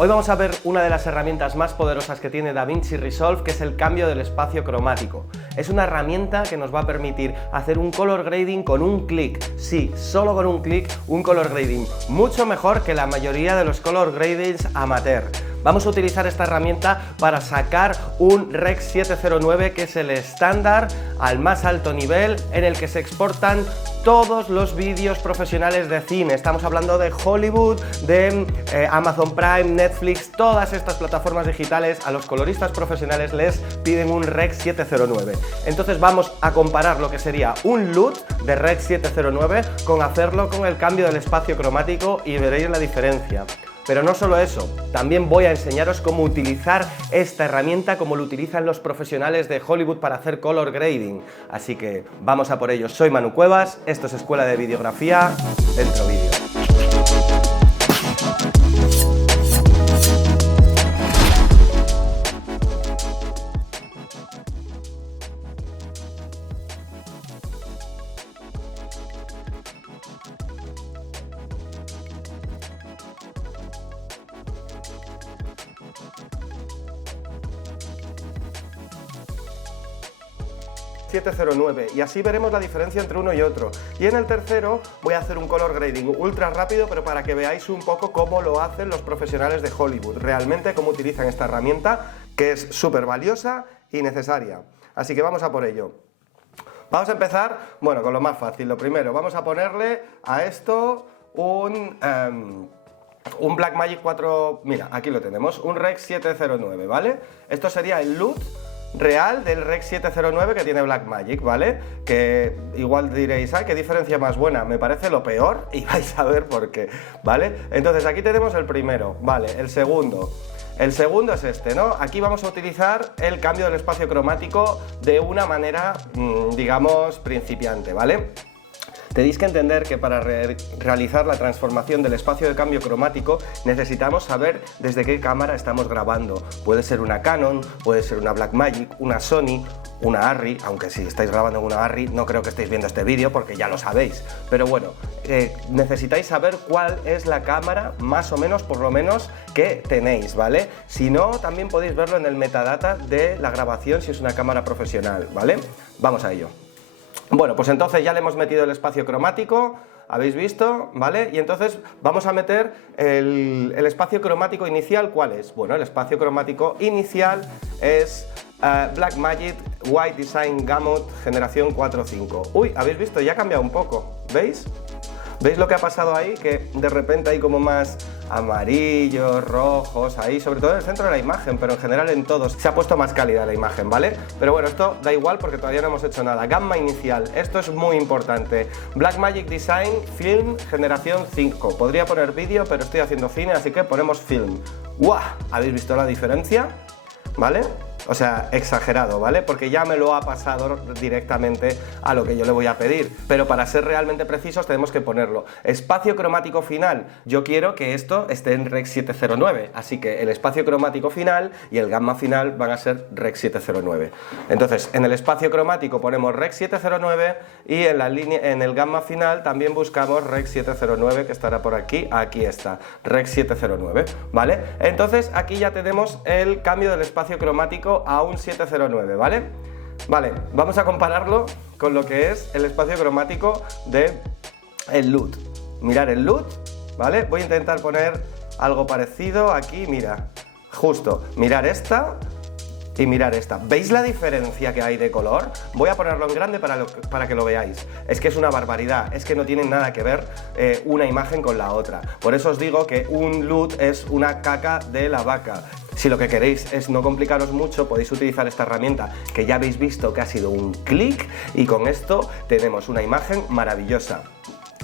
Hoy vamos a ver una de las herramientas más poderosas que tiene DaVinci Resolve, que es el cambio del espacio cromático. Es una herramienta que nos va a permitir hacer un color grading con un clic. Sí, solo con un clic, un color grading mucho mejor que la mayoría de los color gradings amateur. Vamos a utilizar esta herramienta para sacar un Rec 709, que es el estándar al más alto nivel en el que se exportan todos los vídeos profesionales de cine. Estamos hablando de Hollywood, de Amazon Prime, Netflix, todas estas plataformas digitales. A los coloristas profesionales les piden un Rec 709. Entonces vamos a comparar lo que sería un LUT de Rec 709 con hacerlo con el cambio del espacio cromático y veréis la diferencia. Pero no solo eso, también voy a enseñaros cómo utilizar esta herramienta como lo utilizan los profesionales de Hollywood para hacer color grading. Así que vamos a por ello. Soy Manu Cuevas, esto es Escuela de Videografía, dentro vídeo. Y así veremos la diferencia entre uno y otro. Y en el tercero voy a hacer un color grading ultra rápido, pero para que veáis un poco cómo lo hacen los profesionales de Hollywood, realmente cómo utilizan esta herramienta, que es súper valiosa y necesaria. Así que vamos a por ello. Vamos a empezar, bueno, con lo más fácil. Lo primero, vamos a ponerle a esto un Blackmagic 4, mira, aquí lo tenemos, un Rec 709, ¿vale? Esto sería el LUT real del Rec 709 que tiene Blackmagic, ¿vale? Que igual diréis, ¿qué diferencia más buena? Me parece lo peor y vais a ver por qué, ¿vale? Entonces aquí tenemos el primero, ¿vale? El segundo es este, ¿no? Aquí vamos a utilizar el cambio del espacio cromático de una manera, digamos, principiante, ¿vale? Tenéis que entender que para realizar la transformación del espacio de cambio cromático necesitamos saber desde qué cámara estamos grabando. Puede ser una Canon, puede ser una Blackmagic, una Sony, una Arri, aunque si estáis grabando en una Arri no creo que estéis viendo este vídeo porque ya lo sabéis. Pero bueno, necesitáis saber cuál es la cámara más o menos, por lo menos, que tenéis, ¿vale? Si no, también podéis verlo en el metadata de la grabación si es una cámara profesional, ¿vale? Vamos a ello. Bueno, pues entonces ya le hemos metido el espacio cromático, habéis visto, ¿vale? Y entonces vamos a meter el espacio cromático inicial, ¿cuál es? Bueno, el espacio cromático inicial es Blackmagic White Design Gamut generación 4.5. Uy, habéis visto, ya ha cambiado un poco, ¿veis? ¿Veis lo que ha pasado ahí? Que de repente hay como más amarillos, rojos, ahí, sobre todo en el centro de la imagen, pero en general en todos se ha puesto más cálida la imagen, ¿vale? Pero bueno, esto da igual porque todavía no hemos hecho nada. Gamma inicial, esto es muy importante. Blackmagic Design Film generación 5. Podría poner vídeo, pero estoy haciendo cine, así que ponemos film. ¡Guau! ¿Habéis visto la diferencia? ¿Vale? O sea, exagerado, ¿vale? Porque ya me lo ha pasado directamente a lo que yo le voy a pedir. Pero para ser realmente precisos tenemos que ponerlo. Espacio cromático final. Yo quiero que esto esté en Rec 709. Así que el espacio cromático final y el gamma final van a ser Rec 709. Entonces, en el espacio cromático ponemos Rec 709 y en la línea, en el gamma final también buscamos Rec 709, que estará por aquí. Aquí está, Rec 709, ¿vale? Entonces, aquí ya tenemos el cambio del espacio cromático a un 709, ¿vale? Vale, vamos a compararlo con lo que es el espacio cromático de el LUT. Mirar el LUT, ¿vale? Voy a intentar poner algo parecido aquí, mira, justo, mirar esta y mirar esta. ¿Veis la diferencia que hay de color? Voy a ponerlo en grande para que lo veáis. Es que es una barbaridad, es que no tienen nada que ver una imagen con la otra. Por eso os digo que un LUT es una caca de la vaca. Si lo que queréis es no complicaros mucho, podéis utilizar esta herramienta que ya habéis visto que ha sido un clic y con esto tenemos una imagen maravillosa.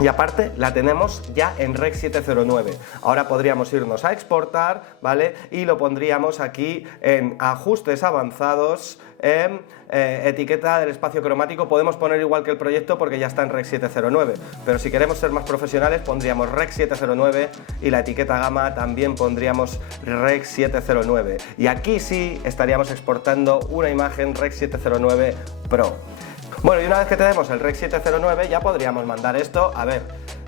Y aparte la tenemos ya en Rec 709. Ahora podríamos irnos a exportar, ¿vale? Y lo pondríamos aquí en ajustes avanzados, en etiqueta del espacio cromático. Podemos poner igual que el proyecto porque ya está en Rec 709. Pero si queremos ser más profesionales pondríamos Rec 709 y la etiqueta gamma también pondríamos Rec 709. Y aquí sí estaríamos exportando una imagen Rec 709 Pro. Bueno, y una vez que tenemos el Rec 709 ya podríamos mandar esto, a ver,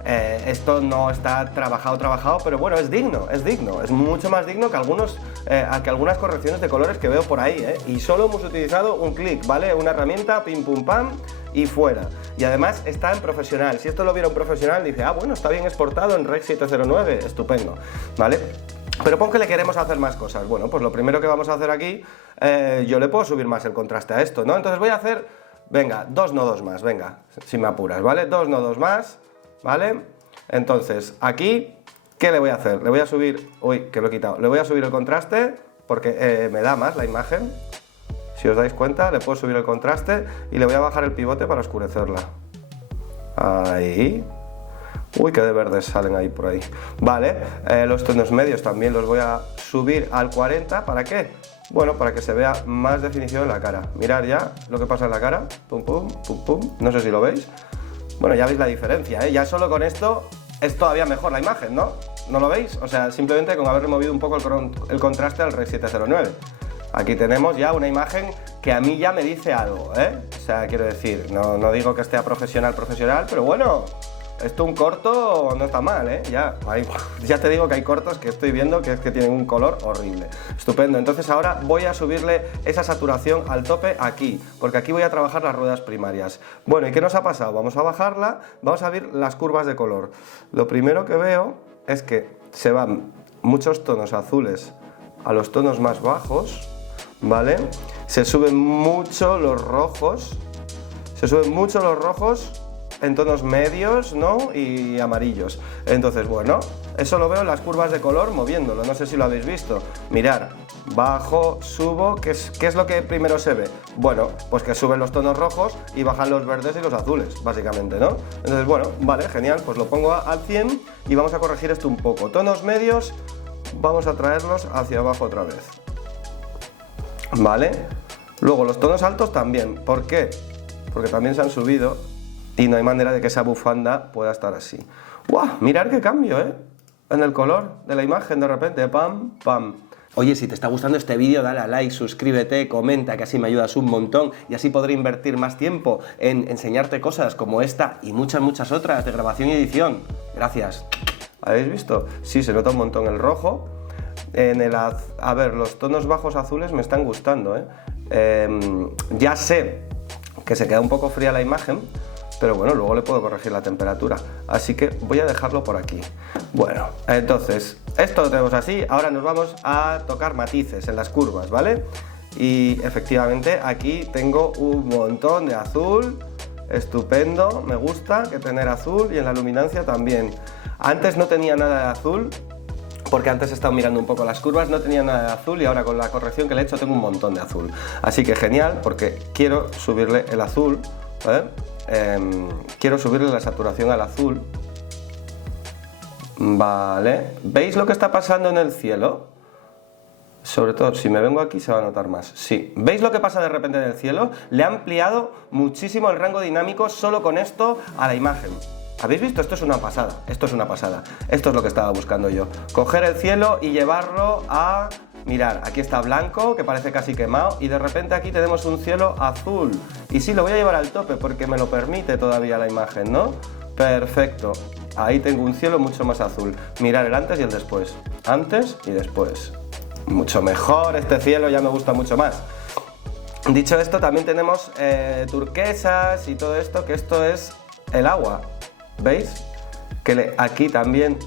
esto no está trabajado, pero bueno, es digno, es mucho más digno que algunas correcciones de colores que veo por ahí, y solo hemos utilizado un clic, ¿vale? Una herramienta, pim pum pam, y fuera. Y además está en profesional. Si esto lo viera un profesional, dice, ah, bueno, está bien exportado en Rec 709, estupendo, ¿vale? Pero pon que le queremos hacer más cosas. Bueno, pues lo primero que vamos a hacer aquí, yo le puedo subir más el contraste a esto, ¿no? Entonces voy a hacer, venga, 2 nodos más, venga, si me apuras, ¿vale? 2 nodos más, ¿vale? Entonces, aquí, ¿qué le voy a hacer? Le voy a subir, uy, que lo he quitado, le voy a subir el contraste porque me da más la imagen. Si os dais cuenta, le puedo subir el contraste y le voy a bajar el pivote para oscurecerla. Ahí. Uy, qué de verdes salen ahí por ahí. Vale, los tonos medios también los voy a subir al 40. ¿Para qué? Bueno, para que se vea más definición en la cara. Mirad ya lo que pasa en la cara. Pum, pum, pum, pum. No sé si lo veis. Bueno, ya veis la diferencia, ¿eh? Ya solo con esto es todavía mejor la imagen, ¿no? ¿No lo veis? O sea, simplemente con haber removido un poco el contraste al Rec 709. Aquí tenemos ya una imagen que a mí ya me dice algo, ¿eh? O sea, quiero decir, no digo que esté a profesional, pero bueno, esto un corto no está mal, ¿eh? Ya te digo que hay cortos que estoy viendo que tienen un color horrible. Estupendo, entonces ahora voy a subirle esa saturación al tope aquí, porque aquí voy a trabajar las ruedas primarias. Bueno, ¿y qué nos ha pasado? Vamos a bajarla, vamos a ver las curvas de color. Lo primero que veo es que se van muchos tonos azules a los tonos más bajos, ¿vale? Se suben mucho los rojos, en tonos medios, ¿no? Y amarillos. Entonces, bueno, eso lo veo en las curvas de color moviéndolo, no sé si lo habéis visto. Mirad, bajo, subo, ¿qué es lo que primero se ve? Bueno, pues que suben los tonos rojos y bajan los verdes y los azules, básicamente, ¿no? Entonces, bueno, vale, genial, pues lo pongo al 100 y vamos a corregir esto un poco. Tonos medios, vamos a traerlos hacia abajo otra vez. ¿Vale? Luego los tonos altos también. ¿Por qué? Porque también se han subido y no hay manera de que esa bufanda pueda estar así. ¡Guau! Mirad qué cambio, ¿eh? En el color de la imagen de repente, pam, pam. Oye, si te está gustando este vídeo, dale a like, suscríbete, comenta, que así me ayudas un montón y así podré invertir más tiempo en enseñarte cosas como esta y muchas otras de grabación y edición. Gracias. ¿Habéis visto? Sí, se nota un montón el rojo. A ver, los tonos bajos azules me están gustando, ¿eh? Ya sé que se queda un poco fría la imagen, pero bueno, luego le puedo corregir la temperatura, así que voy a dejarlo por aquí. Bueno, entonces, esto lo tenemos así, ahora nos vamos a tocar matices en las curvas, ¿vale? Y efectivamente aquí tengo un montón de azul, estupendo, me gusta que tener azul y en la luminancia también. Antes no tenía nada de azul, porque antes he estado mirando un poco las curvas, no tenía nada de azul y ahora con la corrección que le he hecho tengo un montón de azul. Así que genial, porque quiero subirle el azul, ¿eh? Quiero subirle la saturación al azul. Vale, ¿veis lo que está pasando en el cielo? Sobre todo, si me vengo aquí se va a notar más. Sí, ¿veis lo que pasa de repente en el cielo? Le ha ampliado muchísimo el rango dinámico solo con esto a la imagen. ¿Habéis visto? Esto es una pasada, esto es una pasada. Esto es lo que estaba buscando yo. Coger el cielo y llevarlo a... Mirad, aquí está blanco, que parece casi quemado, y de repente aquí tenemos un cielo azul. Y sí, lo voy a llevar al tope porque me lo permite todavía la imagen, ¿no? Perfecto. Ahí tengo un cielo mucho más azul. Mirad el antes y el después. Antes y después. Mucho mejor, este cielo ya me gusta mucho más. Dicho esto, también tenemos turquesas y todo esto, que esto es el agua. ¿Veis? Que aquí también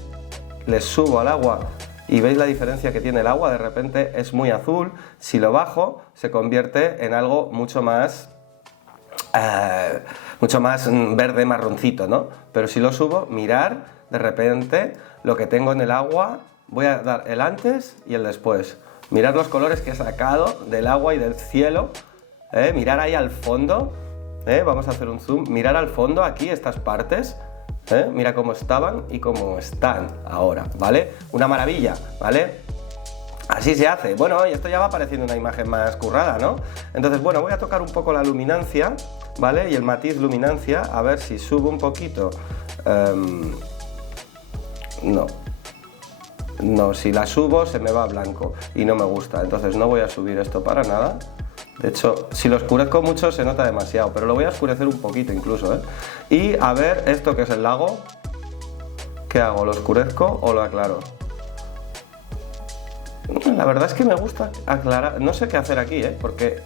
le subo al agua y veis la diferencia que tiene el agua, de repente es muy azul, si lo bajo se convierte en algo mucho más verde marroncito, ¿no? Pero si lo subo, mirar de repente lo que tengo en el agua, voy a dar el antes y el después. Mirad los colores que he sacado del agua y del cielo, mirar ahí al fondo, vamos a hacer un zoom, mirar al fondo aquí estas partes. Mira cómo estaban y cómo están ahora, ¿vale? Una maravilla, ¿vale? Así se hace. Bueno, y esto ya va apareciendo una imagen más currada, ¿no? Entonces, bueno, voy a tocar un poco la luminancia, ¿vale? Y el matiz luminancia, a ver si subo un poquito. No, si la subo se me va a blanco y no me gusta, entonces no voy a subir esto para nada. De hecho, si lo oscurezco mucho se nota demasiado, pero lo voy a oscurecer un poquito incluso, ¿eh? Y a ver esto que es el lago. ¿Qué hago? ¿Lo oscurezco o lo aclaro? La verdad es que me gusta aclarar, no sé qué hacer aquí, porque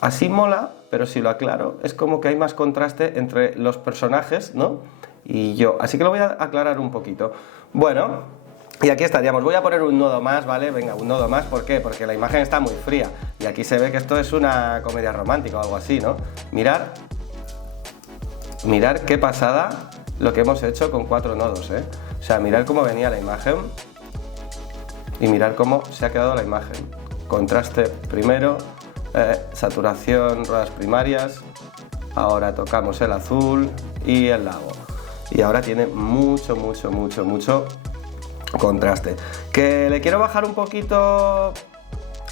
así mola, pero si lo aclaro es como que hay más contraste entre los personajes, ¿no? Y yo, así que lo voy a aclarar un poquito. Bueno, y aquí estaríamos. Voy a poner un nodo más, ¿vale? Venga, un nodo más, ¿por qué? Porque la imagen está muy fría y aquí se ve que esto es una comedia romántica o algo así, ¿no? Mirar qué pasada lo que hemos hecho con 4 nodos, O sea, mirar cómo venía la imagen y mirar cómo se ha quedado la imagen. Contraste primero, saturación, ruedas primarias, ahora tocamos el azul y el lago. Y ahora tiene mucho contraste. ¿Que le quiero bajar un poquito,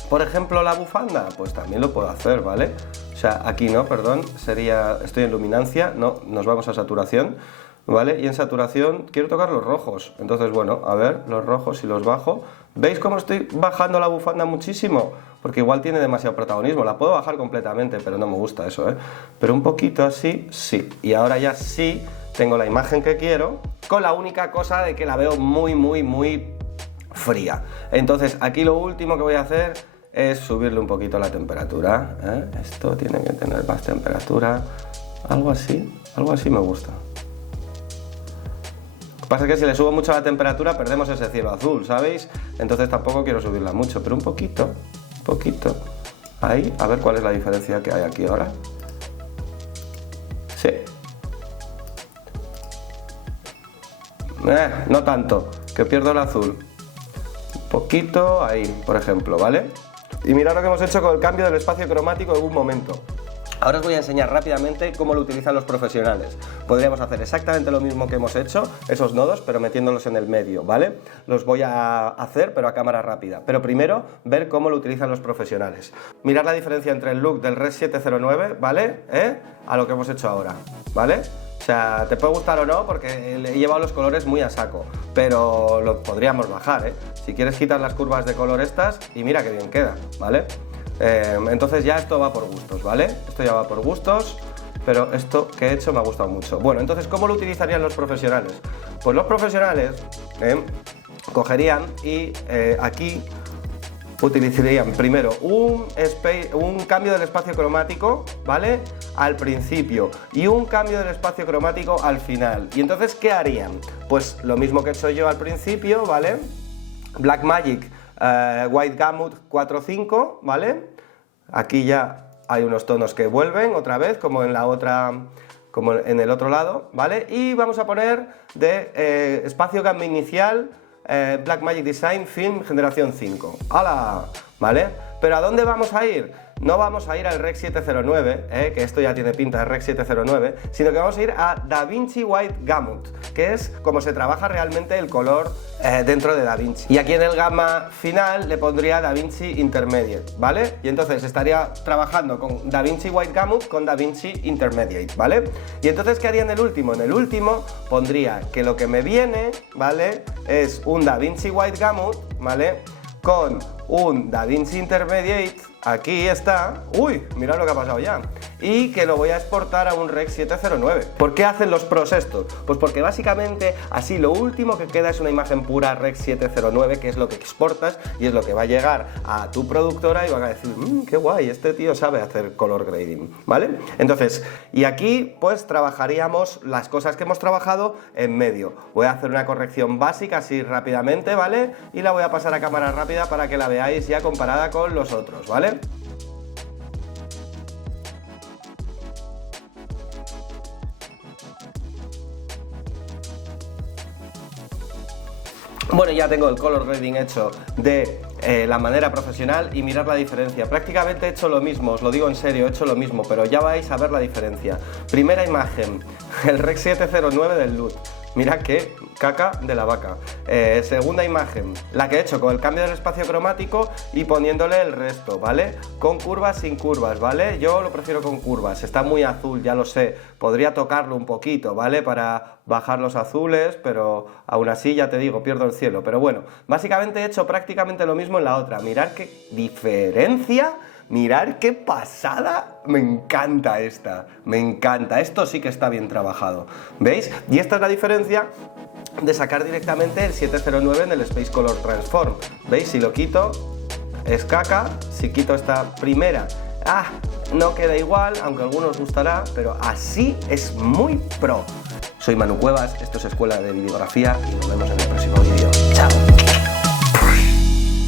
por ejemplo, la bufanda? Pues también lo puedo hacer, ¿vale? O sea, aquí no, perdón, estoy en luminancia, no, nos vamos a saturación, ¿vale? Y en saturación quiero tocar los rojos, entonces bueno, a ver, los rojos si los bajo, ¿veis cómo estoy bajando la bufanda muchísimo? Porque igual tiene demasiado protagonismo, la puedo bajar completamente, pero no me gusta eso, Pero un poquito así, sí, y ahora ya sí tengo la imagen que quiero, con la única cosa de que la veo muy fría. Entonces aquí lo último que voy a hacer es subirle un poquito la temperatura, Esto tiene que tener más temperatura, algo así me gusta. Lo que pasa es que si le subo mucho la temperatura perdemos ese cielo azul, ¿sabéis? Entonces tampoco quiero subirla mucho, pero un poquito, ahí, a ver cuál es la diferencia que hay aquí ahora. Sí. No tanto, que pierdo el azul. Un poquito ahí, por ejemplo, ¿vale? Y mirad lo que hemos hecho con el cambio del espacio cromático en un momento. Ahora os voy a enseñar rápidamente cómo lo utilizan los profesionales. Podríamos hacer exactamente lo mismo que hemos hecho, esos nodos, pero metiéndolos en el medio, ¿vale? Los voy a hacer, pero a cámara rápida. Pero primero, ver cómo lo utilizan los profesionales. Mirad la diferencia entre el look del Rec 709, ¿vale? A lo que hemos hecho ahora, ¿vale? O sea, te puede gustar o no, porque he llevado los colores muy a saco, pero lo podríamos bajar, Si quieres quitar las curvas de color estas, y mira qué bien queda, ¿vale? Entonces ya esto va por gustos, ¿vale? Esto ya va por gustos, pero esto que he hecho me ha gustado mucho. Bueno, entonces, ¿cómo lo utilizarían los profesionales? Pues los profesionales cogerían y aquí utilizarían primero un cambio del espacio cromático, ¿vale? Al principio y un cambio del espacio cromático al final. Y entonces, ¿qué harían? Pues lo mismo que he hecho yo al principio, ¿vale? Blackmagic White Gamut 4.5, ¿vale? Aquí ya hay unos tonos que vuelven otra vez, como en el otro lado, ¿vale? Y vamos a poner de espacio gamma inicial Blackmagic Design Film Generación 5. ¡Hala! ¿Vale? ¿Pero a dónde vamos a ir? No vamos a ir al Rec 709, que esto ya tiene pinta de Rec 709, sino que vamos a ir a DaVinci White Gamut, que es como se trabaja realmente el color dentro de DaVinci. Y aquí en el gama final le pondría DaVinci Intermediate, ¿vale? Y entonces estaría trabajando con DaVinci White Gamut con DaVinci Intermediate, ¿vale? Y entonces, ¿qué haría en el último? En el último pondría que lo que me viene, ¿vale? Es un DaVinci White Gamut, ¿vale? Con un DaVinci Intermediate, aquí está, uy, mirad lo que ha pasado ya, y que lo voy a exportar a un Rec 709. ¿Por qué hacen los pros esto? Pues porque básicamente así lo último que queda es una imagen pura Rec 709, que es lo que exportas y es lo que va a llegar a tu productora y van a decir, qué guay, este tío sabe hacer color grading, ¿vale? Entonces, y aquí pues trabajaríamos las cosas que hemos trabajado en medio. Voy a hacer una corrección básica así rápidamente, ¿vale? Y la voy a pasar a cámara rápida para que la veáis ya comparada con los otros, ¿vale? Bueno, ya tengo el color grading hecho de la manera profesional y mirad la diferencia. Prácticamente he hecho lo mismo, os lo digo en serio, he hecho lo mismo, pero ya vais a ver la diferencia. Primera imagen, el Rec 709 del LUT. Mira qué caca de la vaca. Segunda imagen, la que he hecho con el cambio del espacio cromático y poniéndole el resto, ¿vale? Con curvas, sin curvas, ¿vale? Yo lo prefiero con curvas, está muy azul, ya lo sé. Podría tocarlo un poquito, ¿vale? Para bajar los azules, pero aún así, ya te digo, pierdo el cielo. Pero bueno, básicamente he hecho prácticamente lo mismo en la otra. Mirad qué diferencia, Mirad qué pasada, me encanta esta, me encanta, esto sí que está bien trabajado, ¿veis? Y esta es la diferencia de sacar directamente el 709 en el Space Color Transform, ¿veis? Si lo quito, es caca, si quito esta primera, no queda igual, aunque a algunos gustará, pero así es muy pro. Soy Manu Cuevas, esto es Escuela de Videografía y nos vemos en el próximo vídeo. ¡Chao!